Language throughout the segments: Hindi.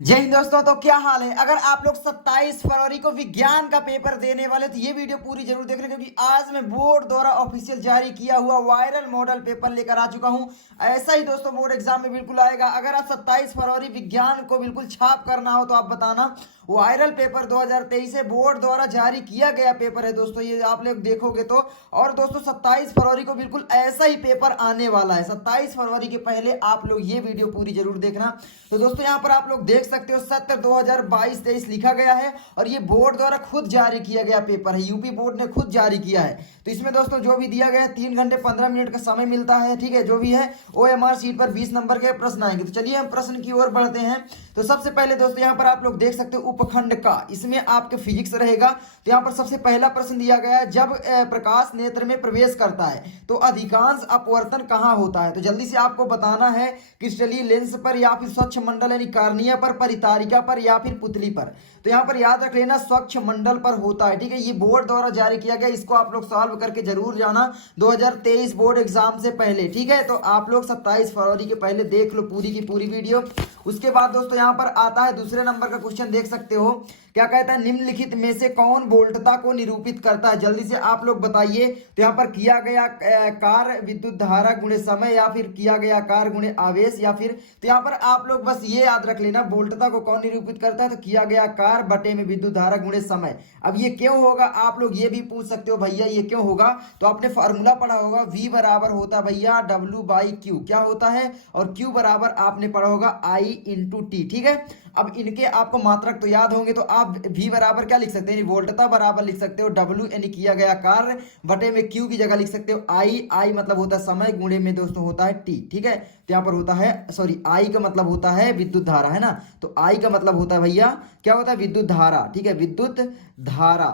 जय हिंद दोस्तों। तो क्या हाल है? अगर आप लोग 27 फरवरी को विज्ञान का पेपर देने वाले तो ये वीडियो पूरी जरूर देख लें, क्योंकि आज मैं बोर्ड द्वारा ऑफिशियल जारी किया हुआ वायरल मॉडल पेपर लेकर आ चुका हूं। ऐसा ही दोस्तों बोर्ड एग्जाम में बिल्कुल आएगा। अगर आप 27 फरवरी विज्ञान को बिल्कुल छाप करना हो तो आप बताना। वायरल पेपर 2023 से बोर्ड द्वारा जारी किया गया पेपर है दोस्तों, ये आप लोग देखोगे तो। और दोस्तों 27 फरवरी को बिल्कुल ऐसा ही पेपर आने वाला है। 27 फरवरी के पहले आप लोग ये वीडियो पूरी जरूर देखना। तो दोस्तों यहाँ पर आप लोग देख सकते हो सत्र 2022-23 लिखा गया है और ये बोर्ड द्वारा खुद जारी किया गया पेपर है। यूपी बोर्ड ने खुद जारी किया है। तो इसमें दोस्तों जो भी दिया गया है 3 घंटे 15 मिनट का समय मिलता है, ठीक है। जो भी है OMR शीट पर 20 नंबर के प्रश्न आएंगे। तो चलिए हम प्रश्न की ओर बढ़ते हैं। तो सबसे पहले दोस्तों यहाँ पर आप लोग देख सकते हो उपखंड का, इसमें आपके फिजिक्स रहेगा। तो यहाँ पर सबसे पहला प्रश्न दिया गया है, जब प्रकाश नेत्र में प्रवेश करता है तो अधिकांश अपवर्तन कहाँ होता है? तो जल्दी से आपको बताना है, क्रिस्टलीय लेंस पर या फिर स्वच्छ मंडल यानी कार्निया पर, परितारिका पर या फिर पुतली पर। तो यहाँ पर याद रख लेना स्वच्छ मंडल पर होता है, ठीक है। ये बोर्ड द्वारा जारी किया गया, इसको आप लोग सॉल्व करके जरूर जाना 2023 बोर्ड एग्जाम से पहले, ठीक है। तो आप लोग 27 फरवरी के पहले देख लो पूरी की पूरी वीडियो। उसके बाद दोस्तों यहाँ पर आता है दूसरे नंबर का क्वेश्चन, देख सकते हो क्या कहता है, निम्नलिखित में से कौन वोल्टता को निरूपित करता है? जल्दी से आप लोग बताइए। तो यहाँ पर किया गया कार्य विद्युत धारा गुणे समय, या फिर किया गया कार्य गुणे आवेश, या फिर, तो यहाँ पर आप लोग बस ये याद रख लेना वोल्टता को कौन निरूपित करता है। तो किया गया कार्य बटे में विद्युत धारा गुणे समय। अब ये क्यों होगा आप लोग ये भी पूछ सकते हो, भैया ये क्यों होगा? तो आपने फॉर्मूला पढ़ा होगा, V बराबर होता है भैया W/Q, क्या होता है? और Q बराबर आपने पढ़ा होगा I/T, ठीक है। अब इनके आपको मात्रक तो याद होंगे, तो आप V बराबर क्या लिख सकते हैं, वोल्टता बराबर लिख सकते हो W यानी किया गया कार्य बटे में Q की जगह लिख सकते हो I मतलब होता है समय, गुणे में दोस्तों होता है T, ठीक है। तो यहाँ पर होता है सॉरी I का मतलब होता है विद्युत धारा, है ना। तो I का मतलब होता है भैया क्या होता है, विद्युत धारा, ठीक है, विद्युत धारा।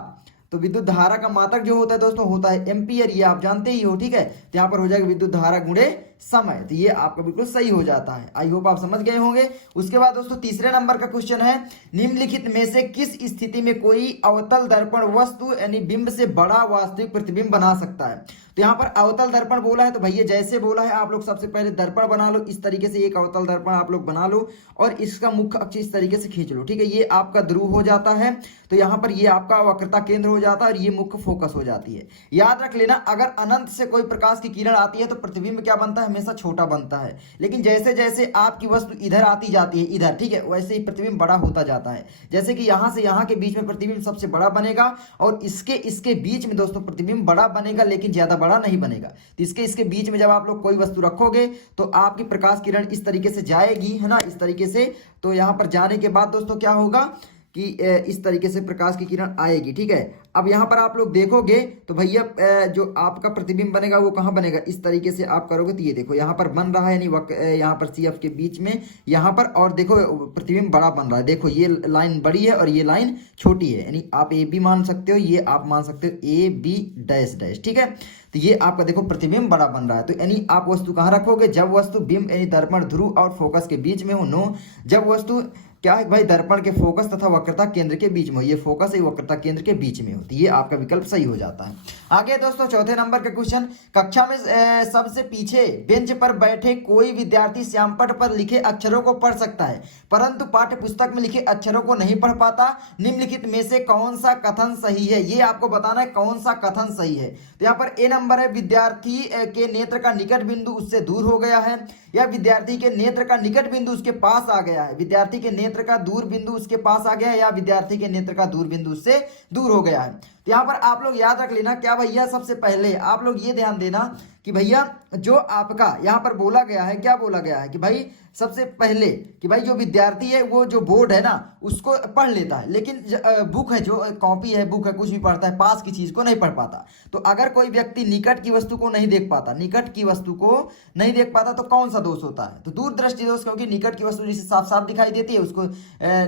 तो विद्युत धारा का मात्रक जो होता है दोस्तों होता है एम्पियर, ये आप जानते ही हो, ठीक है। तो यहाँ पर हो जाएगा विद्युत धारा गुणे समय। तो ये आपका बिल्कुल सही हो जाता है। आई होप आप समझ गए होंगे। उसके बाद दोस्तों तीसरे नंबर का क्वेश्चन है, निम्नलिखित में से किस स्थिति में कोई अवतल दर्पण वस्तु यानी बिंब से बड़ा वास्तविक प्रतिबिंब बना सकता है? तो यहाँ पर अवतल दर्पण बोला है, तो भैया जैसे बोला है आप लोग सबसे पहले दर्पण बना लो। इस तरीके से एक अवतल दर्पण आप लोग बना लो और इसका मुख्य अक्ष इस तरीके से खींच लो, ठीक है। ये आपका ध्रुव हो जाता है। तो यहाँ पर ये आपका वक्रता केंद्र हो जाता है और ये मुख्य फोकस हो जाती है। याद रख लेना, अगर अनंत से कोई प्रकाश की किरण आती है तो प्रतिबिंब क्या बनता है, हमेशा छोटा बनता है। लेकिन जैसे जैसे आपकी वस्तु इधर आती जाती है इधर, ठीक है, वैसे ही प्रतिबिंब बड़ा होता जाता है। जैसे कि यहाँ से यहाँ के बीच में प्रतिबिंब सबसे बड़ा बनेगा और इसके बीच में दोस्तों प्रतिबिंब बड़ा बनेगा, लेकिन ज्यादा बड़ा नहीं बनेगा। तो इसके बीच में जब आप लोग कोई वस्तु रखोगे तो आपकी प्रकाश किरण इस तरीके से जाएगी, है ना, इस तरीके से। तो यहाँ पर जाने के बाद दोस्तों क्या होगा कि इस तरीके से प्रकाश की किरण आएगी, ठीक है। अब यहाँ पर आप लोग देखोगे तो भैया जो आपका प्रतिबिंब बनेगा वो कहाँ बनेगा, इस तरीके से आप करोगे तो ये देखो यहाँ पर बन रहा है, यानी यहाँ पर CF के बीच में यहाँ पर, और देखो प्रतिबिंब बड़ा बन रहा है। देखो ये लाइन बड़ी है और ये लाइन छोटी है, यानी आप AB मान सकते हो, ये आप मान सकते हो AB', ठीक है। तो ये आपका देखो प्रतिबिंब बड़ा बन रहा है। तो यानी आप वस्तु कहाँ रखोगे, जब वस्तु बिंब यानी दर्पण ध्रुव और फोकस के बीच में हो। नो, जब वस्तु क्या है भाई, दर्पण के फोकस तथा वक्रता केंद्र के बीच में हो। ये फोकस है वक्रता केंद्र के बीच में होती है। ये आपका विकल्प सही हो जाता है। आगे दोस्तों चौथे नंबर का क्वेश्चन, कक्षा में सबसे पीछे बेंच पर बैठे कोई विद्यार्थी श्यामपट्ट पर लिखे अक्षरों को पढ़ सकता है, परंतु पाठ्य पुस्तक में लिखे अक्षरों को नहीं पढ़ पाता। निम्नलिखित में से कौन सा कथन सही है? ये आपको बताना है कौन सा कथन सही है। तो यहाँ पर A नंबर है, विद्यार्थी के नेत्र का निकट बिंदु उससे दूर हो गया है, या विद्यार्थी के नेत्र का निकट बिंदु उसके पास आ गया है। विद्यार्थी के नेत्र का दूर बिंदु उसके पास आ गया है, या विद्यार्थी के नेत्र का दूर बिंदु उससे दूर हो गया है। तो यहाँ पर आप लोग याद रख लेना क्या भैया, सबसे पहले आप लोग ये ध्यान देना कि भैया जो आपका यहाँ पर बोला गया है, क्या बोला गया है कि भाई सबसे पहले कि भाई जो विद्यार्थी है वो जो बोर्ड है ना उसको पढ़ लेता है, लेकिन बुक है, जो कॉपी है, बुक है, कुछ भी पढ़ता है, पास की चीज को नहीं पढ़ पाता। तो अगर कोई व्यक्ति निकट की वस्तु को नहीं देख पाता, निकट की वस्तु को नहीं देख पाता तो कौन सा दोष होता है? तो दूरदृष्टि दोष, क्योंकि निकट की वस्तु जिसे साफ साफ दिखाई देती है उसको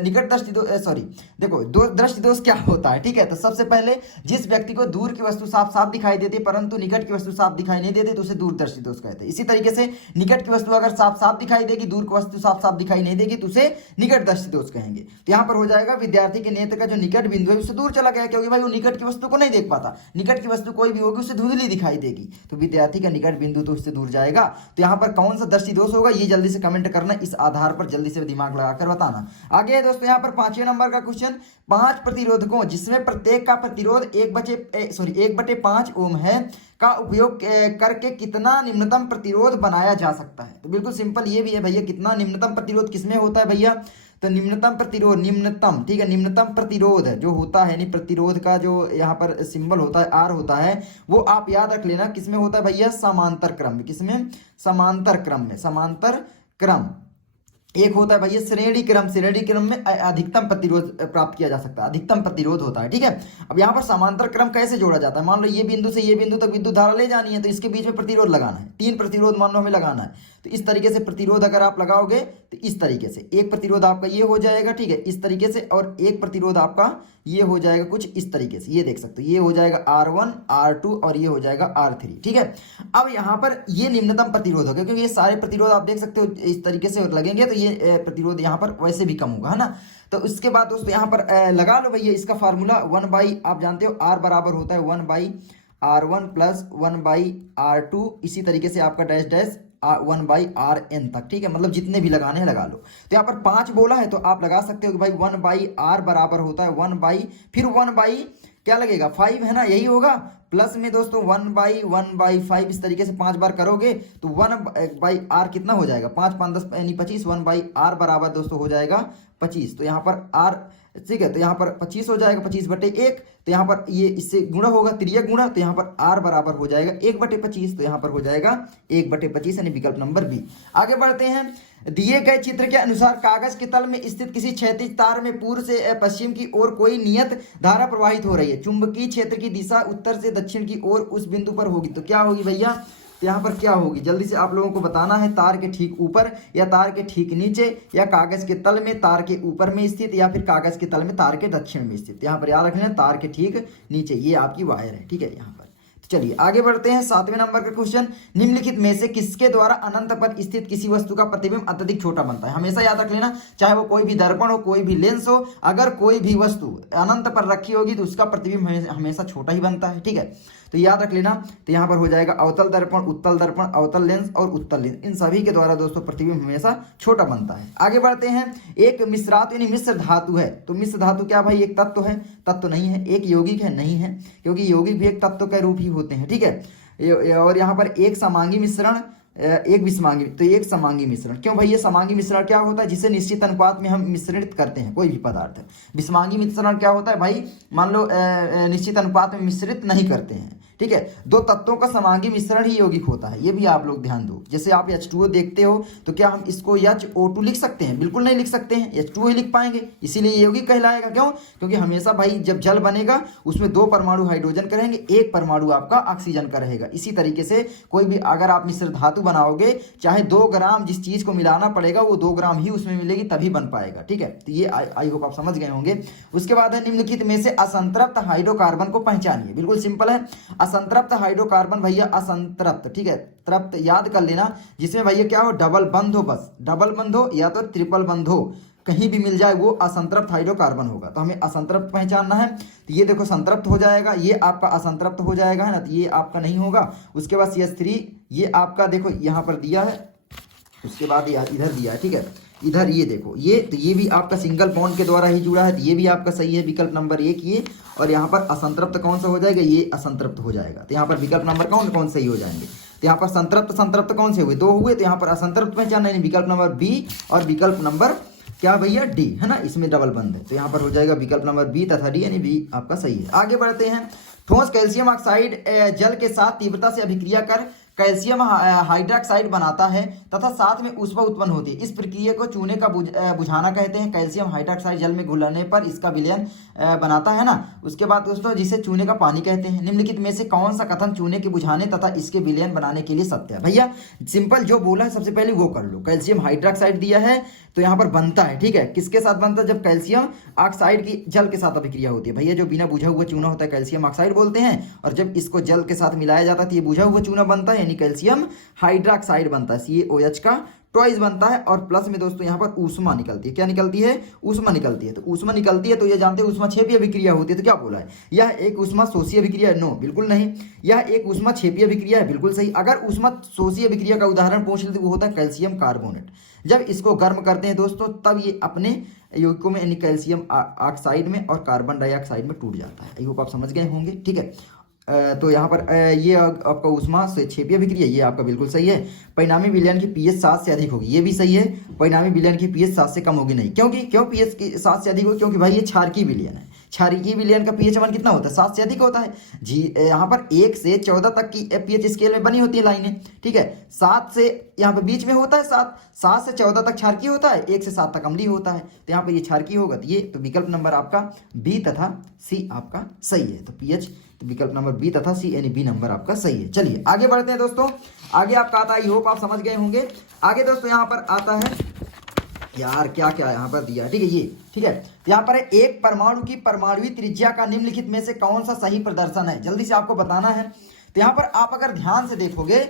निकट दृष्टि दोष, सॉरी देखो दृष्टि दोष क्या होता है, ठीक है। तो सबसे पहले जिस व्यक्ति को दूर की वस्तु साफ साफ दिखाई देती है परंतु निकट की वस्तु साफ दिखाई नहीं देती देते तो उसे दूरदर्शी दोष कहते हैं। इसी तरीके से निकट की वस्तु अगर साफ साफ दिखाई देगी, दूर की वस्तु साफ साफ दिखाई नहीं देगी तो उसे निकटदर्शी दोष कहेंगे। तो यहाँ पर हो जाएगा विद्यार्थी के नेत्र का जो निकट बिंदु है उससे दूर चला गया, क्योंकि भाई वो निकट की वस्तु को नहीं देख पाता। निकट की वस्तु कोई भी होगी उसे धुंधली दिखाई देगी, तो विद्यार्थी का निकट बिंदु तो उससे दूर जाएगा। तो यहाँ पर कौन सा दर्शी दोष होगा ये जल्दी से कमेंट करना, इस आधार पर जल्दी से दिमाग लगाकर बताना। आगे है दोस्तों यहाँ पर 5वें नंबर का क्वेश्चन, 5 प्रतिरोधकों जिसमें प्रत्येक का प्रतिरोध 1/5 ओम है का उपयोग करके कितना निम्नतम प्रतिरोध बनाया जा सकता है। तो बिल्कुल सिंपल ये भी है भैया, कितना निम्नतम प्रतिरोध किसमें होता है भैया, तो निम्नतम प्रतिरोध, निम्नतम, ठीक है, निम्नतम प्रतिरोध जो होता है, नहीं प्रतिरोध का जो यहाँ पर सिंबल होता है आर होता है, वो आप याद रख लेना किसमें होता है भैया, समांतर क्रम में। किसमें, समांतर क्रम में। समांतर क्रम एक होता है भैया श्रेणी क्रम, श्रेणी क्रम में अधिकतम प्रतिरोध प्राप्त किया जा सकता है, अधिकतम प्रतिरोध होता है, ठीक है। अब यहाँ पर समांतर क्रम कैसे जोड़ा जाता है, मान लो ये बिंदु से ये बिंदु तक विद्युत धारा ले जानी है, तो इसके बीच में प्रतिरोध लगाना है, 3 प्रतिरोध मान लो हमें लगाना है। तो इस तरीके से प्रतिरोध अगर आप लगाओगे तो इस तरीके से एक प्रतिरोध आपका ये हो जाएगा, ठीक है, इस तरीके से, और एक प्रतिरोध आपका ये हो जाएगा कुछ इस तरीके से, ये देख सकते हो, ये हो जाएगा R1 R2 और ये हो जाएगा R3, ठीक है। अब यहाँ पर ये निम्नतम प्रतिरोध होगा, क्योंकि ये सारे प्रतिरोध आप देख सकते हो इस तरीके से लगेंगे तो ये प्रतिरोध यहाँ पर वैसे भी कम होगा, है ना। तो उसके बाद दोस्तों यहाँ पर लगा लो भैया इसका फार्मूला, 1 आप जानते हो R बराबर होता है 1/R1 प्लस 1/R2, इसी तरीके से आपका डैश डैश 1/Rn तक, ठीक है, मतलब जितने भी लगाने हैं लगा लो। तो यहाँ पर 5 बोला है तो आप लगा सकते हो कि भाई 1/R बराबर होता है 1/फिर 1/ क्या लगेगा 5, है ना, यही होगा, प्लस में दोस्तों 1/1/5, इस तरीके से 5 बार करोगे तो 1/R कितना हो जाएगा, 5 5 10 यानी 25, 1/R बराबर दोस्तों हो जाएगा 25। तो यहाँ पर R, ठीक है, तो यहाँ पर 25 हो जाएगा, 25/1, तो यहाँ पर ये इससे गुणा होगा, त्रियक गुणा, तो यहाँ पर R बराबर हो जाएगा 1/25, तो यहाँ पर हो जाएगा 1/25 यानी विकल्प नंबर बी। आगे बढ़ते हैं, दिए गए चित्र के अनुसार कागज के तल में स्थित किसी क्षैतिज तार में पूर्व से पश्चिम की ओर कोई नियत धारा प्रवाहित हो रही है, चुंबकीय क्षेत्र की दिशा उत्तर से दक्षिण की ओर उस बिंदु पर होगी, तो क्या होगी भैया, तो यहाँ पर क्या होगी जल्दी से आप लोगों को बताना है, तार के ठीक ऊपर या तार के ठीक नीचे या कागज के तल में तार के ऊपर में स्थित या फिर कागज के तल में तार के दक्षिण में स्थित। यहाँ पर याद रखना तार के ठीक नीचे, ये आपकी वायर है, ठीक है। यहाँ पर तो चलिए आगे बढ़ते हैं, 7वें नंबर का क्वेश्चन, निम्नलिखित में से किसके द्वारा अनंत पर स्थित किसी वस्तु का प्रतिबिंब अत्यधिक छोटा बनता है। हमेशा याद रख लेना, चाहे वो कोई भी दर्पण हो, कोई भी लेंस हो, अगर कोई भी वस्तु अनंत पर रखी होगी तो उसका प्रतिबिंब हमेशा छोटा ही बनता है, ठीक है, तो याद रख लेना। तो यहाँ पर हो जाएगा अवतल दर्पण, अवतल लेंस और उत्तल लेंस, इन सभी के द्वारा दोस्तों प्रतिबिंब हमेशा छोटा बनता है। आगे बढ़ते हैं, एक मिश्रातु यानी मिश्र धातु है, तो मिश्र धातु क्या भाई, एक तत्व है, तत्व नहीं है, एक यौगिक है, नहीं है, क्योंकि यौगिक भी एक तत्व के रूप ही होते हैं, ठीक है। और यहाँ पर एक समांगी मिश्रण, एक विषमांगी, तो एक समांगी मिश्रण, क्यों भाई, ये समांगी मिश्रण क्या होता है, जिसे निश्चित अनुपात में हम मिश्रित करते हैं कोई भी पदार्थ। विषमांगी मिश्रण क्या होता है भाई, मान लो निश्चित अनुपात में मिश्रित नहीं करते हैं, ठीक है। दो तत्वों का समांगी मिश्रण ही यौगिक होता है, ये भी आप लोग ध्यान दो। जैसे आप H2O देखते हो तो क्या हम इसको HO2 लिख सकते हैं, बिल्कुल नहीं लिख सकते हैं, H2O ही लिख पाएंगे, इसीलिए यौगिक कहलाएगा। क्यों, क्योंकि हमेशा भाई जब जल बनेगा उसमें 2 परमाणु हाइड्रोजन का रहेंगे, 1 परमाणु आपका ऑक्सीजन का रहेगा। इसी तरीके से कोई भी अगर आप मिश्र धातु बनाओगे, चाहे 2 ग्राम जिस चीज को मिलाना पड़ेगा वो 2 ग्राम ही उसमें मिलेगी, तभी बन पाएगा, ठीक है। तो ये आई होप आप समझ गए होंगे। उसके बाद है निम्नलिखित में से असंतृप्त हाइड्रोकार्बन को पहचानिए, बिल्कुल सिंपल है। असंतृप्त हाइड्रोकार्बन भैया असंतृप्त, ठीक है, तृप्त याद कर लेना, जिसमें भैया क्या हो, डबल बंध हो, बस डबल बंध हो या तो ट्रिपल बंध हो, कहीं भी मिल जाए वो असंतृप्त हाइड्रोकार्बन होगा। तो हमें असंतृप्त पहचानना है, तो ये देखो संतृप्त हो जाएगा, ये आपका असंतृप्त हो जाएगा, है ना, तो ये आपका नहीं होगा। उसके बाद CH3 ये आपका देखो यहाँ पर दिया है, उसके बाद इधर दिया है, ठीक है, इधर ये देखो, ये तो ये भी आपका सिंगल बॉन्ड के द्वारा ही जुड़ा है, तो ये भी आपका सही है, विकल्प नंबर 1 ये। और यहाँ पर असंतृप्त कौन सा हो जाएगा, ये असंतृप्त हो जाएगा, तो यहाँ पर विकल्प नंबर कौन सही हो जाएंगे। तो यहाँ पर संतृप्त कौन से हुए, 2 हुए, तो यहाँ पर असंतृप्त पहचानना है, विकल्प नंबर बी, और विकल्प नंबर क्या भैया डी, है ना, इसमें डबल बंद है, तो यहाँ पर हो जाएगा विकल्प नंबर बी तथा डी, यानी बी आपका सही है। आगे बढ़ते हैं, ठोस कैल्शियम ऑक्साइड जल के साथ तीव्रता से अभिक्रिया कर कैल्शियम हाइड्रोक्साइड बनाता है तथा साथ में ऊष्मा उत्पन्न होती है। इस प्रक्रिया को चूने का बुझाना कहते हैं। कैल्शियम हाइड्रोक्साइड जल में घुलने पर इसका विलयन बनाता है ना। उसके बाद दोस्तों जिसे चूने का पानी कहते हैं। निम्नलिखित में से कौन सा कथन चूने के बुझाने तथा इसके विलयन बनाने के लिए सत्य है? भैया सिंपल जो बोला है सबसे पहले वो कर लो। कैल्शियम हाइड्रोक्साइड दिया है तो यहाँ पर बनता है, ठीक है। किसके साथ बनता है? जब कैल्शियम ऑक्साइड की जल के साथ अभिक्रिया होती है। भैया जो बिना बुझा हुआ चूना होता है कैल्शियम ऑक्साइड बोलते हैं, और जब इसको जल के साथ मिलाया जाता है तो ये बुझा हुआ चूना बनता है, यानी कैल्शियम हाइड्रोक्साइड बनता है CaOH का ट्वाइस बनता है, और प्लस में दोस्तों यहाँ पर ऊष्मा निकलती है। क्या निकलती है? ऊष्मा निकलती है। तो ऊष्मा निकलती है तो ये जानते हैं ऊष्मा क्षेपीय अभिक्रिया होती है। तो क्या बोला है? यह एक ऊष्मा शोषीय अभिक्रिया है? नो, बिल्कुल नहीं। यह एक ऊष्मा क्षेपीय अभिक्रिया है? बिल्कुल सही। अगर ऊष्मा शोषीय अभिक्रिया का उदाहरण पूछ ले तो वो होता है कैल्शियम कार्बोनेट। जब इसको गर्म करते हैं दोस्तों तब ये अपने यौगिकों में यानी कैल्शियम ऑक्साइड में और कार्बन डाइऑक्साइड में टूट जाता है। आई होप आप समझ गए होंगे। ठीक है, तो यहाँ पर ये आपका ऊष्मा से क्षेपीय अभिक्रिया, ये आपका बिल्कुल सही है। परिणामी विलयन की pH 7 से अधिक होगी, ये भी सही है। परिणामी विलयन की pH 7 से कम होगी नहीं। क्यों pH 7 से अधिक होगी? क्योंकि भाई ये क्षारकीय विलयन है। क्षारकीय विलयन का pH मान कितना होता है? 7 से अधिक होता है जी। यहाँ पर 1 से 14 तक की pH स्केल में बनी होती है लाइनें। ठीक है, 7 से यहाँ पर बीच में होता है 7 से 14 तक क्षारकीय होता है, 1 से 7 तक अम्लीय होता है। तो यहाँ पर ये क्षारकीय होगा। तो ये तो विकल्प नंबर आपका बी तथा सी आपका सही है। तो pH तो विकल्प नंबर बी तथा सी यानी बी नंबर आपका सही है। चलिए आगे बढ़ते हैं दोस्तों। आगे आपका आता है, आई होप आप समझ गए होंगे। आगे दोस्तों यहाँ पर आता है, यार क्या क्या यहाँ पर दिया है, ठीक है ये, ठीक है। यहाँ पर है एक परमाणु की परमाणुवी त्रिज्या का निम्नलिखित में से कौन सा सही प्रदर्शन है, जल्दी से आपको बताना है। तो यहाँ पर आप अगर ध्यान से देखोगे,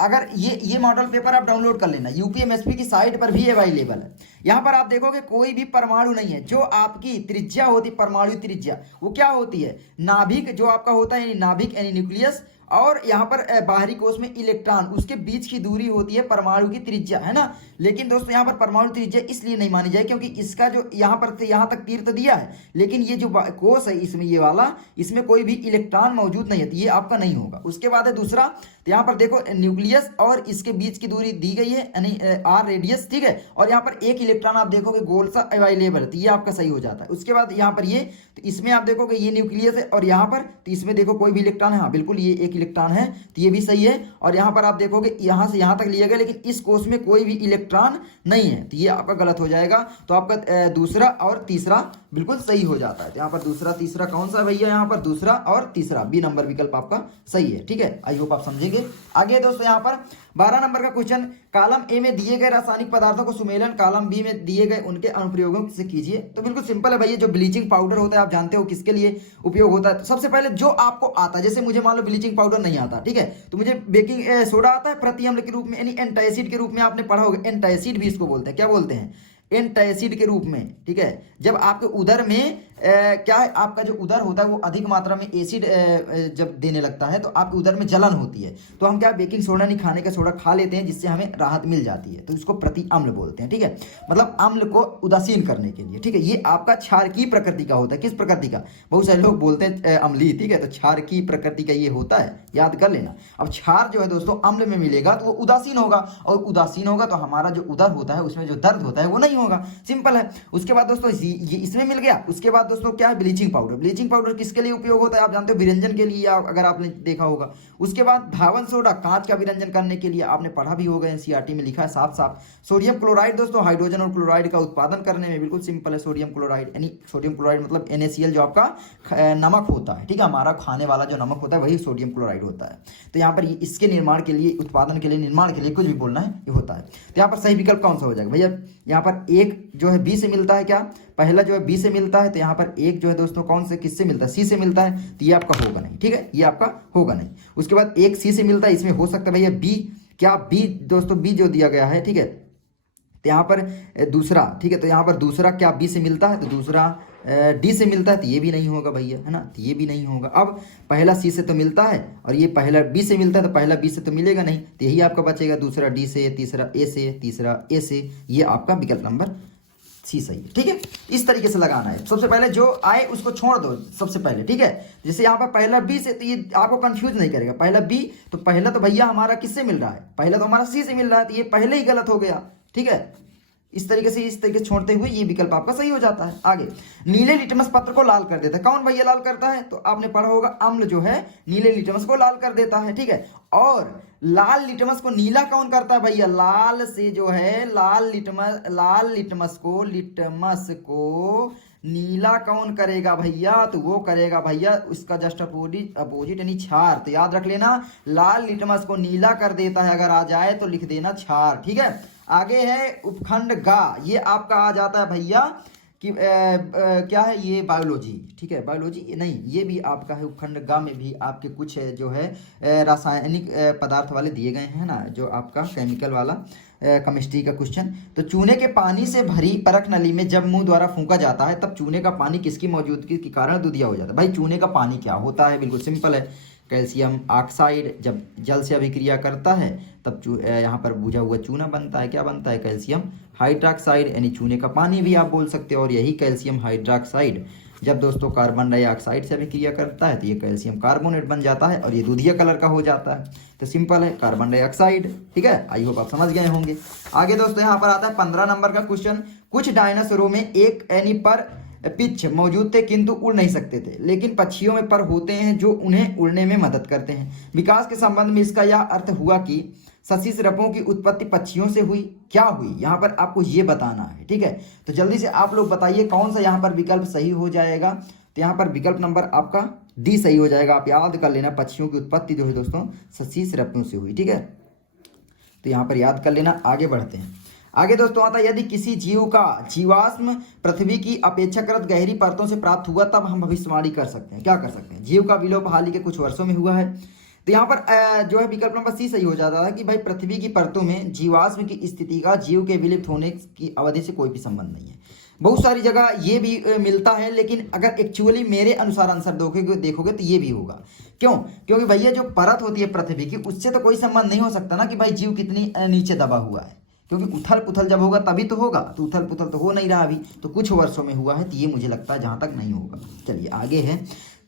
अगर ये मॉडल पेपर आप डाउनलोड कर लेना, यूपीएमएसपी की साइट पर भी अवेलेबल है। यहाँ पर आप देखोगे कोई भी परमाणु नहीं है। जो आपकी त्रिज्या होती, परमाणु त्रिज्या, वो क्या होती है? नाभिक जो आपका होता है, नाभिक यानी न्यूक्लियस, और यहाँ पर बाहरी कोश में इलेक्ट्रॉन, उसके बीच की दूरी होती है परमाणु की त्रिज्या, है ना। लेकिन दोस्तों यहाँ पर परमाणु त्रिज्या इसलिए नहीं मानी जाए क्योंकि इसका जो यहाँ पर से यहाँ तक तीर तो दिया है, लेकिन ये जो कोश है इसमें, ये वाला, इसमें कोई भी इलेक्ट्रॉन मौजूद नहीं है, तो ये आपका नहीं होगा। उसके बाद है दूसरा, तो यहाँ पर देखो न्यूक्लियस और इसके बीच की दूरी दी गई है यानी आर रेडियस, ठीक है। और यहाँ पर एक इलेक्ट्रॉन आप देखोगे गोल सा अवेलेबल है, तो ये आपका सही हो जाता है। उसके बाद यहाँ पर ये, तो इसमें आप देखोगे ये न्यूक्लियस है, और यहाँ पर तो इसमें देखो कोई भी इलेक्ट्रॉन है, हाँ बिल्कुल ये एक इलेक्ट्रॉन है, तो ये भी सही है। और यहाँ पर आप देखोगे यहाँ से यहाँ तक लिया गया, लेकिन इस कोश में कोई भी इलेक्ट्रॉन नहीं है, तो ये आपका गलत हो जाएगा। तो आपका दूसरा और तीसरा बिल्कुल सही हो जाता है। तो यहाँ पर दूसरा तीसरा कौन सा भैया? यहाँ पर दूसरा और तीसरा, बी नंबर विकल्प आपका सही है। ठीक है, आई होप आप समझेंगे। आगे दोस्तों यहाँ पर 12 नंबर का क्वेश्चन, कॉलम ए में दिए गए रासायनिक पदार्थों को सुमेलन कॉलम बी में दिए गए उनके अनुप्रयोगों से कीजिए। तो बिल्कुल सिंपल है भैया, जो ब्लीचिंग पाउडर होता है आप जानते हो किसके लिए उपयोग होता है। तो सबसे पहले जो आपको आता है, जैसे मुझे मान लो ब्लीचिंग पाउडर नहीं आता, ठीक है, तो मुझे बेकिंग सोडा आता है प्रति अम्ल के रूप में, यानी एंटासिड के रूप में आपने पढ़ा होगा। एंटासिड भी इसको बोलते हैं, क्या बोलते हैं? एंटासिड के रूप में, ठीक है। जब आपके उदर में क्या है, आपका जो उदर होता है वो अधिक मात्रा में एसिड जब देने लगता है तो आपके उदर में जलन होती है, तो हम क्या बेकिंग सोडा नहीं, खाने का सोडा खा लेते हैं, जिससे हमें राहत मिल जाती है। तो इसको प्रति अम्ल बोलते हैं, ठीक है, मतलब अम्ल को उदासीन करने के लिए, ठीक है। ये आपका क्षारकीय प्रकृति का होता है। किस प्रकृति का? बहुत सारे लोग बोलते हैं अम्लीय, ठीक है, तो क्षारकीय प्रकृति का ये होता है, याद कर लेना। अब क्षार जो है दोस्तों अम्ल में मिलेगा तो वो उदासीन होगा, और उदासीन होगा तो हमारा जो उदर होता है उसमें जो दर्द होता है वो नहीं होगा, सिंपल है। उसके बाद दोस्तों ये इसमें मिल गया। उसके बाद दोस्तों क्या है? Bleaching powder. ब्लीचिंग पाउडर किसके लिए उपयोग होता है आप जानते हो? विरंजन के लिए, अगर आपने देखा होगा। उसके बाद धावन सोडा, कांच का विरंजन करने के लिए, आपने पढ़ा भी होगा, एनसीईआरटी में लिखा है साफ साफ। सोडियम क्लोराइड दोस्तों हाइड्रोजन और क्लोराइड का उत्पादन करने में बिल्कुल सिंपल है। सोडियम क्लोराइड यानी सोडियम क्लोराइड मतलब NaCl जो आपका नमक होता है, ठीक है, हमारा खाने वाला जो नमक होता है वही सोडियम क्लोराइड होता है। तो यहाँ पर इसके निर्माण के लिए, उत्पादन के लिए, निर्माण के लिए, कुछ भी बोलना है, ये होता है। तो यहाँ पर सही विकल्प कौन सा हो जाएगा भैया? यहाँ पर एक जो है बी से मिलता है, क्या पहला जो है बी से मिलता है, तो यहाँ पर एक जो है दोस्तों कौन से किससे मिलता है? सी से मिलता है, तो ये आपका होगा नहीं, ठीक है, ये आपका होगा नहीं। उसके बाद एक सी से मिलता है, इसमें हो सकता है भैया बी, क्या बी दोस्तों, बी जो दिया गया है, ठीक है, तो यहाँ पर दूसरा, ठीक है, तो यहाँ पर दूसरा क्या बी से मिलता है, तो दूसरा डी से मिलता है, तो ये भी नहीं होगा भैया, है ना, तो ये भी नहीं होगा। अब पहला सी से तो मिलता है और ये पहला बी से मिलता है, तो पहला बी से तो मिलेगा नहीं, तो यही आपका बचेगा, दूसरा डी से, तीसरा ए से, तीसरा ए से, ये आपका विकल्प नंबर सी सही है, ठीक है। इस तरीके से लगाना है। सबसे पहले जो आए उसको छोड़ दो सबसे पहले, ठीक है। जैसे यहाँ पर पहला बी से, तो ये आपको कंफ्यूज नहीं करेगा। पहला बी, तो पहला तो भैया हमारा किससे मिल रहा है? पहला तो हमारा सी से मिल रहा है, तो ये पहले ही गलत हो गया, ठीक है। इस तरीके से छोड़ते हुए ये विकल्प आपका सही हो जाता है। आगे, नीले लिटमस पत्र को लाल कर देता है, कौन भैया लाल करता है? तो आपने पढ़ा होगा, अम्ल जो है नीले लिटमस को लाल कर देता है, ठीक है। और लाल लिटमस को नीला कौन करता है भैया? लाल से जो है लाल लिटमस को नीला कौन करेगा भैया? तो वो करेगा भैया उसका जस्ट अपोजिट यानी क्षार। तो याद रख लेना, लाल लिटमस को नीला कर देता है, अगर आ जाए तो लिख देना क्षार, ठीक है। आगे है उपखंड गा, ये आपका आ जाता है भैया कि क्या है ये बायोलॉजी, ठीक है, बायोलॉजी नहीं, ये भी आपका है उपखंड ग में भी आपके कुछ जो है रासायनिक पदार्थ वाले दिए गए हैं ना, जो आपका केमिकल वाला केमिस्ट्री का क्वेश्चन। तो चूने के पानी से भरी परख नली में जब मुंह द्वारा फूंका जाता है तब चूने का पानी किसकी मौजूदगी के कारण दूधिया हो जाता है? भाई चूने का पानी क्या होता है? बिल्कुल सिंपल है, कैल्शियम ऑक्साइड जब जल से अभिक्रिया करता है तब यहाँ पर बुझा हुआ चूना बनता है। क्या बनता है? कैल्शियम हाइड्रोक्साइड, यानी चूने का पानी भी आप बोल सकते हो। और यही कैल्शियम हाइड्रोक्साइड जब दोस्तों कार्बन डाइऑक्साइड से अभिक्रिया करता है तो ये कैल्शियम कार्बोनेट बन जाता है और ये दूधिया कलर का हो जाता है। तो सिंपल है, कार्बन डाइऑक्साइड। ठीक है, आई होप आप समझ गए होंगे। आगे दोस्तों यहाँ पर आता है 15 नंबर का क्वेश्चन। कुछ डायनासोरों में एक यानी पर पिच मौजूद थे किंतु उड़ नहीं सकते थे, लेकिन पक्षियों में पर होते हैं जो उन्हें उड़ने में मदद करते हैं। विकास के संबंध में इसका यह अर्थ हुआ कि सरीसृपों की उत्पत्ति पक्षियों से हुई। क्या हुई? यहाँ पर आपको ये बताना है। ठीक है, तो जल्दी से आप लोग बताइए कौन सा यहाँ पर विकल्प सही हो जाएगा। तो यहाँ पर विकल्प नंबर आपका डी सही हो जाएगा। आप याद कर लेना, पक्षियों की उत्पत्ति जो है दोस्तों सरीसृपों से हुई। ठीक है, तो यहाँ पर याद कर लेना। आगे बढ़ते हैं। आगे दोस्तों आता है, यदि किसी जीव का जीवाश्म पृथ्वी की अपेक्षाकृत गहरी परतों से प्राप्त हुआ तब हम भविष्यवाणी कर सकते हैं। क्या कर सकते हैं? जीव का विलोप हाल ही के कुछ वर्षों में हुआ है। तो यहाँ पर जो है विकल्प नंबर सी सही हो जाता है कि भाई पृथ्वी की परतों में जीवाश्म की स्थिति का जीव के विलुप्त होने की अवधि से कोई भी संबंध नहीं है। बहुत सारी जगह ये भी मिलता है, लेकिन अगर एक्चुअली मेरे अनुसार आंसर देखोगे तो ये भी होगा। क्यों? क्योंकि भैया जो परत होती है पृथ्वी की, उससे तो कोई संबंध नहीं हो सकता ना कि भाई जीव कितनी नीचे दबा हुआ है, क्योंकि उथल पुथल जब होगा तभी तो होगा। तो उथल पुथल तो हो नहीं रहा अभी, तो कुछ वर्षों में हुआ है, तो ये मुझे लगता है जहाँ तक नहीं होगा। चलिए आगे है।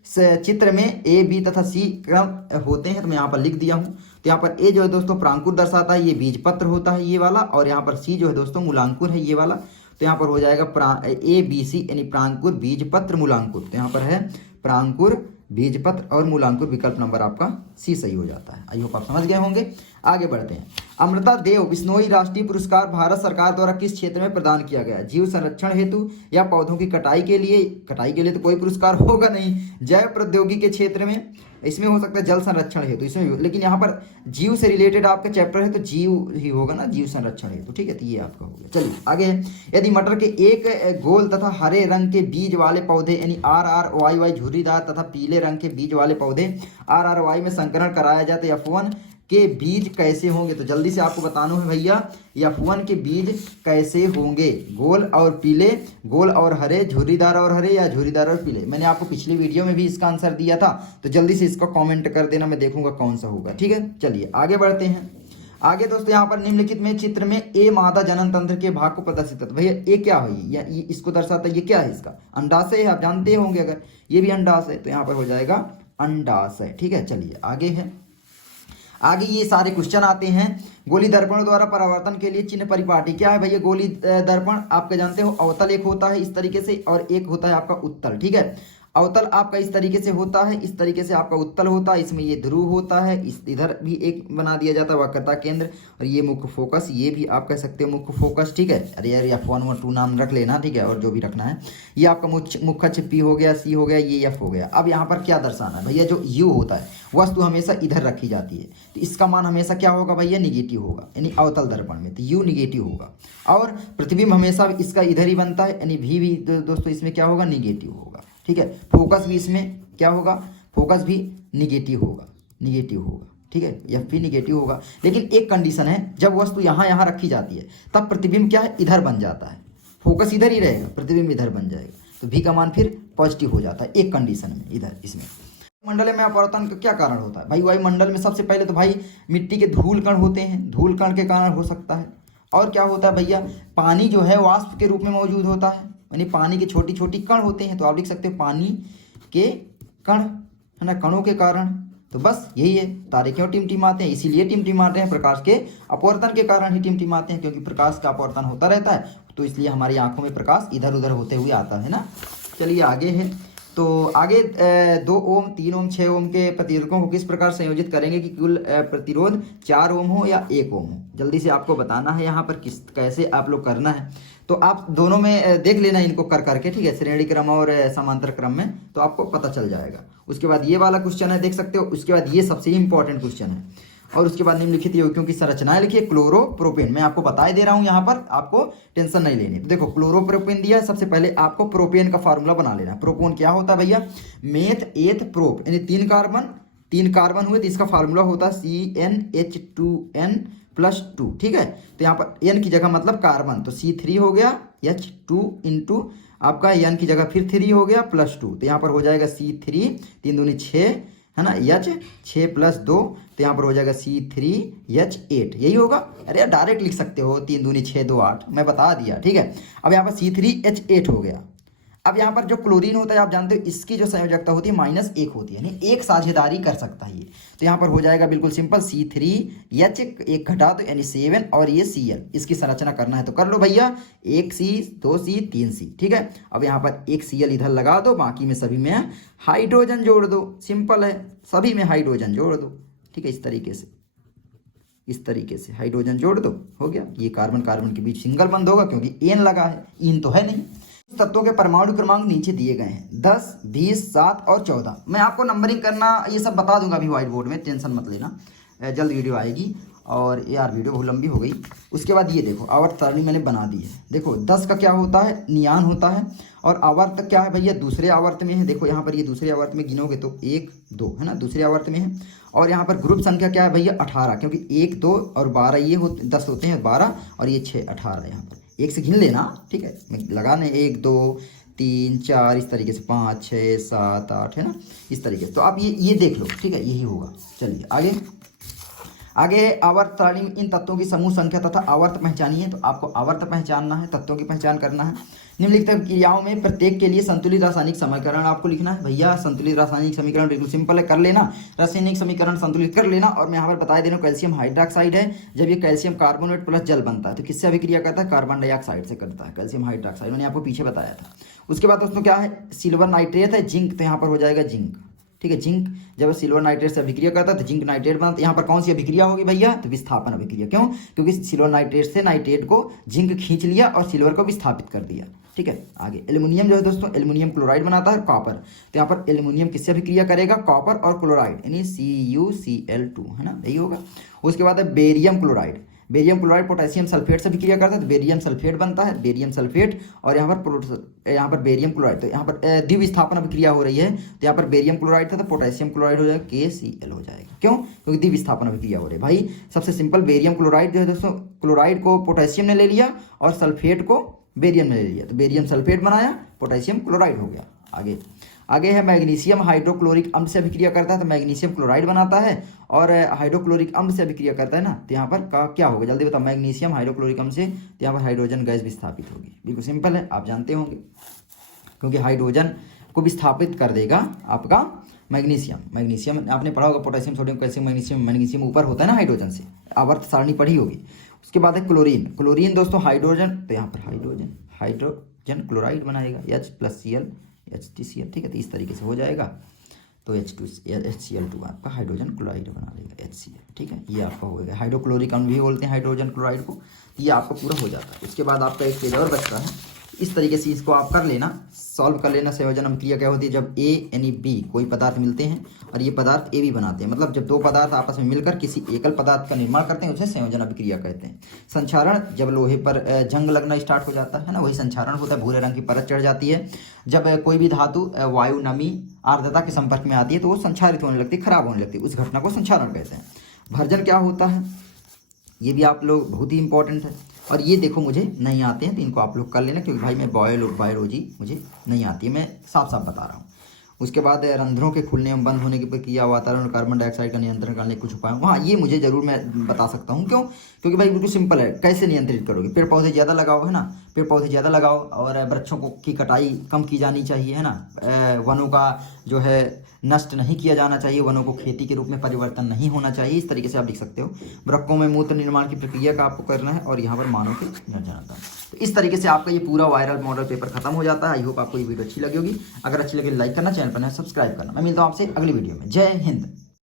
चित्र में ए बी तथा सी क्रम होते हैं, तो मैं यहाँ पर लिख दिया हूँ। तो यहाँ पर ए जो है दोस्तों प्रांकुर दर्शाता है, ये बीज पत्र होता है ये वाला, और यहाँ पर सी जो है दोस्तों मूलांकुर है ये वाला। तो यहाँ पर हो जाएगा ए बी सी यानी प्रांकुर बीज पत्र मूलांकुर। तो यहाँ पर है प्रांकुर बीज पत्र और मूलांकुर, विकल्प नंबर आपका सी सही हो जाता है। आई होप आप समझ गए होंगे। आगे बढ़ते हैं। अमृता देव बिश्नोई राष्ट्रीय पुरस्कार भारत सरकार द्वारा किस क्षेत्र में प्रदान किया गया? जीव संरक्षण हेतु या पौधों की कटाई के लिए? कटाई के लिए तो कोई पुरस्कार होगा नहीं। जैव प्रौद्योगिकी के क्षेत्र में इसमें हो सकता है, जल संरक्षण हेतु इसमें, लेकिन यहाँ पर जीव से रिलेटेड आपका चैप्टर है तो जीव ही होगा ना, जीव संरक्षण हेतु। ठीक है, तो ये आपका हो गया। चलिए आगे है। यदि मटर के एक गोल तथा हरे रंग के बीज वाले पौधे यानी RRYY झुर्रीदार तथा पीले रंग के बीज वाले पौधे RRY में संकरण कराया जाए तो F1 के बीज कैसे होंगे? तो जल्दी से आपको बताना है भैया, F1 के बीज कैसे होंगे? गोल और पीले, गोल और हरे, झुर्रीदार और हरे, या झुर्रीदार और पीले? मैंने आपको पिछली वीडियो में भी इसका आंसर दिया था, तो जल्दी से इसका कमेंट कर देना, मैं देखूंगा कौन सा होगा। ठीक है, चलिए आगे बढ़ते हैं। आगे दोस्तों यहाँ पर निम्नलिखित में चित्र में ए मादा जनन तंत्र के भाग को प्रदर्शित है। भैया ए क्या है? या इसको दर्शाता है, ये क्या है? इसका अंडाशय है, आप जानते होंगे अगर, ये भी अंडाशय है, तो यहाँ पर हो जाएगा अंडाशय। ठीक है, चलिए आगे है। आगे ये सारे क्वेश्चन आते हैं। गोली दर्पण द्वारा परावर्तन के लिए चिन्ह परिपाटी क्या है भैया? गोली दर्पण आपके जानते हो अवतल एक होता है इस तरीके से, और एक होता है आपका उत्तल। ठीक है, अवतल आपका इस तरीके से होता है, इस तरीके से आपका उत्तल होता है, इसमें ये ध्रुव होता है, इस इधर भी एक बना दिया जाता है वक्रता केंद्र, और ये मुख्य फोकस, ये भी आप कह सकते हो मुख्य फोकस। ठीक है, अरे यार F1 और 2 नाम रख लेना। ठीक है, और जो भी रखना है। ये आपका मुख्य छिप्पी हो गया, सी हो गया, ये F हो गया। अब यहाँ पर क्या दर्शाना है भैया? जो U होता है वस्तु हमेशा इधर रखी जाती है, तो इसका मान हमेशा क्या होगा भैया? निगेटिव होगा, यानी अवतल दर्पण में तो U निगेटिव होगा। और पृथ्वी में हमेशा इसका इधर ही बनता है, यानी V भी दोस्तों इसमें क्या होगा? निगेटिव होगा। ठीक है, फोकस भी इसमें क्या होगा? फोकस भी निगेटिव होगा, निगेटिव होगा। ठीक है, F भी निगेटिव होगा। लेकिन एक कंडीशन है, जब वस्तु यहाँ रखी जाती है तब प्रतिबिंब क्या है? इधर बन जाता है। फोकस इधर ही रहेगा, प्रतिबिंब इधर बन जाएगा, तो V का मान फिर पॉजिटिव हो जाता है एक कंडीशन में, इधर इसमें। मंडल में अपवर्तन का क्या कारण होता है भाई? वायुमंडल में सबसे पहले तो भाई मिट्टी के धूल कण होते हैं, धूल कण के कारण हो सकता है। और क्या होता है भैया? पानी जो है वाष्प के रूप में मौजूद होता है, यानी पानी के छोटी छोटी कण होते हैं, तो आप लिख सकते हो पानी के कण, है ना, कणों के कारण। तो बस यही है, तारे क्यों टिमटिमाते हैं? इसीलिए टिमटिमाते हैं, प्रकाश के अपवर्तन के कारण ही टिमटिमाते हैं, क्योंकि प्रकाश का अपवर्तन होता रहता है, तो इसलिए हमारी आंखों में प्रकाश इधर उधर होते हुए आता है ना। चलिए आगे है। तो आगे 2 ओम, 3 ओम, 6 ओम के प्रतिरोधकों को किस प्रकार संयोजित करेंगे कि कुल प्रतिरोध 4 ओम हो या 1 ओम हो? जल्दी से आपको बताना है यहाँ पर कैसे आप लोग करना है। तो आप दोनों में देख लेना इनको कर करके, ठीक है, श्रेणी क्रम और समांतर क्रम में, तो आपको पता चल जाएगा। उसके बाद ये वाला क्वेश्चन है, देख सकते हो। उसके बाद ये सबसे इंपॉर्टेंट क्वेश्चन है। और उसके बाद निम्नलिखित यौगिकों की संरचनाएं लिखिए। क्लोरोप्रोपेन, मैं आपको बता ही दे रहा हूं, यहाँ पर आपको टेंशन नहीं लेनी। तो देखो क्लोरोप्रोपेन दिया है, सबसे पहले आपको प्रोपेन का फार्मूला बना लेना है। प्रोपेन क्या होता है भैया, मेथ एथ प्रोप, यानी 3 कार्बन हुए तो इसका फार्मूला होता है CnH2n+2, ठीक है। तो यहाँ पर n की जगह मतलब कार्बन, तो C3 हो गया H2 इंटू आपका n की जगह फिर 3 हो गया +2, तो यहाँ पर हो जाएगा C3 3 दूनी 6 है ना, H 6+2, तो यहाँ पर हो जाएगा C3H8, यही होगा। अरे यार डायरेक्ट लिख सकते हो, 3 दूनी 6 2 8, मैं बता दिया, ठीक है। अब यहाँ पर C3H8 हो गया। अब यहाँ पर जो क्लोरीन होता है आप जानते हो, इसकी जो संयोजकता होती है -1 होती है, यानी एक साझेदारी कर सकता है ये। तो यहाँ पर हो जाएगा बिल्कुल सिंपल C3H, एक घटा दो यानी 7, और ये Cl, इसकी संरचना करना है तो कर लो भैया, 1C 2C 3C, ठीक है। अब यहाँ पर एक Cl इधर लगा दो, बाकी में सभी में हाइड्रोजन जोड़ दो, सिंपल है, सभी में हाइड्रोजन जोड़ दो, ठीक है। इस तरीके से हाइड्रोजन जोड़ दो, हो गया। ये कार्बन कार्बन के बीच सिंगल बंद होगा क्योंकि एन लगा है, इन तो है नहीं। तत्वों के परमाणु क्रमांक नीचे दिए गए हैं, 10, 20, 7 और 14। मैं आपको नंबरिंग करना ये सब बता दूंगा अभी व्हाइट बोर्ड में, टेंशन मत लेना, जल्द वीडियो आएगी। और यार वीडियो बहुत लंबी हो गई। उसके बाद ये देखो आवर्त सारणी मैंने बना दी है। देखो 10 का क्या होता है, नियान होता है, और आवर्त क्या है भैया, दूसरे आवर्त में है। देखो यहाँ पर ये दूसरे आवर्त में गिनोगे तो 1 2 है ना, दूसरे आवर्त में है। और यहाँ पर ग्रुप संख्या क्या है भैया, 18, क्योंकि 1 2 और 12 ये 10 होते हैं 12, और ये 6 18, यहाँ पर 1 से गिन लेना, ठीक है। मैं लगाने 1 2 3 4 इस तरीके से 5 6 7 8 है ना, इस तरीके से। तो आप ये देख लो, ठीक है, यही होगा। चलिए आगे आवर्त सारणी में इन तत्वों की समूह संख्या तथा आवर्त पहचानिए। तो आपको आवर्त पहचानना है, तत्वों की पहचान करना है। निम्नलिखित क्रियाओं में प्रत्येक के लिए संतुलित रासायनिक समीकरण आपको लिखना है। भैया संतुलित रासायनिक समीकरण बिल्कुल सिंपल है, कर लेना, रासायनिक समीकरण संतुलित कर लेना। और मैं यहाँ पर बता दे रहा हूँ, कैल्शियम हाइड्रोक्साइड है, जब ये कैल्शियम कार्बोनेट प्लस जल बनता है तो किससे अभिक्रिया करता है, कार्बन डाइऑक्साइड से करता है, कैल्शियम हाइड्रोक्साइड, मैंने आपको पीछे बताया था। उसके बाद दोस्तों क्या है, सिल्वर नाइट्रेट है, जिंक, तो यहाँ पर हो जाएगा जिंक, ठीक है। जिंक जब सिल्वर नाइट्रेट से अभिक्रिया करता है तो जिंक नाइट्रेट बनता है। यहाँ पर कौन सी अभिक्रिया होगी भैया, तो विस्थापन अभिक्रिया। क्यों, क्योंकि सिल्वर नाइट्रेट से नाइट्रेट को जिंक खींच लिया और सिल्वर को विस्थापित कर दिया, ठीक है। आगे एल्युमिनियम जो है दोस्तों, एल्युमिनियम क्लोराइड बनाता है, कॉपर, तो यहाँ पर एल्युमिनियम किससे अभिक्रिया करेगा, कॉपर और क्लोराइड, यानी CuCl2 है ना, यही होगा। उसके बाद है barium chloride, barium chloride potassium sulphate से अभिक्रिया करता है तो बेरियम सल्फेट बनता है, बेरियम सल्फेट। और यहाँ पर बेरियम क्लोराइड, तो यहाँ पर द्विविस्थापन अभिक्रिया हो रही है, तो यहाँ पर बेरियम क्लोराइड था तो पोटेशियम क्लोराइड हो जाएगा, KCl हो जाएगा। क्यों, क्योंकि द्विविस्थापन अभिक्रिया हो रही है भाई। सबसे सिंपल, बेरियम क्लोराइड जो है दोस्तों, क्लोराइड को पोटेशियम ने ले लिया और सल्फेट को बेरियम ने ले लिया, तो बेरियम सल्फेट बनाया, पोटेशियम क्लोराइड हो गया। आगे है मैग्नीशियम हाइड्रोक्लोरिक अम्ल से अभिक्रिया करता है तो मैग्नीशियम क्लोराइड बनाता है, और हाइड्रोक्लोरिक अम्ल से अभिक्रिया करता है ना, तो यहाँ पर क्या होगा, जल्दी बताओ, मैग्नीशियम हाइड्रोक्लोरिक अम्ल से, तो यहाँ पर हाइड्रोजन गैस विस्थापित होगी। बिल्कुल सिंपल है, आप जानते होंगे, क्योंकि हाइड्रोजन को विस्थापित कर देगा आपका मैग्नीशियम आपने पढ़ा होगा, पोटेशियम सोडियम कैल्शियम मैग्नीशियम ऊपर होता है ना हाइड्रोजन से, आवर्त सारणी पढ़ी होगी। उसके बाद है क्लोरीन दोस्तों, हाइड्रोजन, तो यहाँ पर हाइड्रोजन क्लोराइड बनाएगा, H+Cl HCl, ठीक है। तो इस तरीके से हो जाएगा, तो HCl2 आपका हाइड्रोजन क्लोराइड बना लेगा, HCl, ठीक है। ये आपका हो गया, हाइड्रोक्लोरिक अम्ल भी बोलते हैं हाइड्रोजन क्लोराइड को। ये आपका पूरा हो जाता है। उसके बाद आपका एक पेज और बचता है, इस तरीके से इसको आप कर लेना, सॉल्व कर लेना। संयोजन अभिक्रिया क्या होती है, जब A यानी B कोई पदार्थ मिलते हैं और ये पदार्थ AB बनाते हैं, मतलब जब दो पदार्थ आपस में मिलकर किसी एकल पदार्थ का निर्माण करते हैं, उसे संयोजन अभिक्रिया कहते हैं। संक्षारण, जब लोहे पर जंग लगना स्टार्ट हो जाता है ना, वही संक्षारण होता है, भूरे रंग की परत चढ़ जाती है। जब कोई भी धातु वायु, नमी, आर्द्रता के संपर्क में आती है तो वो संक्षारित होने लगती है, खराब होने लगती है, उस घटना को संक्षारण कहते हैं। भर्जन क्या होता है, ये भी आप लोग बहुत ही इंपॉर्टेंट है। और ये देखो मुझे नहीं आते हैं तो इनको आप लोग कर लेना, क्योंकि भाई मैं बायोलॉजी मुझे नहीं आती है, मैं साफ साफ बता रहा हूँ। उसके बाद रंध्रों के खुलने एवं बंद होने की प्रक्रिया, वातावरण और कार्बन डाइऑक्साइड का नियंत्रण करने के कुछ उपाय। हाँ, ये मुझे जरूर मैं बता सकता हूँ। क्यों, क्योंकि भाई बिल्कुल सिंपल है, कैसे नियंत्रित करोगे, पेड़ पौधे ज़्यादा लगाओ, है ना, पेड़ पौधे ज़्यादा लगाओ, और वृक्षों की कटाई कम की जानी चाहिए, है ना, वनों का जो है नष्ट नहीं किया जाना चाहिए, वनों को खेती के रूप में परिवर्तन नहीं होना चाहिए। इस तरीके से आप लिख सकते हो। वृक्षों में मूत्र निर्माण की प्रक्रिया का आपको करना है, और यहाँ पर मानव के निर्जनता। तो इस तरीके से आपका ये पूरा वायरल मॉडल पेपर खत्म हो जाता है। आई होप आपको ये वीडियो अच्छी लगी होगी। अगर अच्छी लगे लाइक करना, चैनल पर सब्सक्राइब करना। मैं मिलता हूँ आपसे अगली वीडियो में। जय हिंद।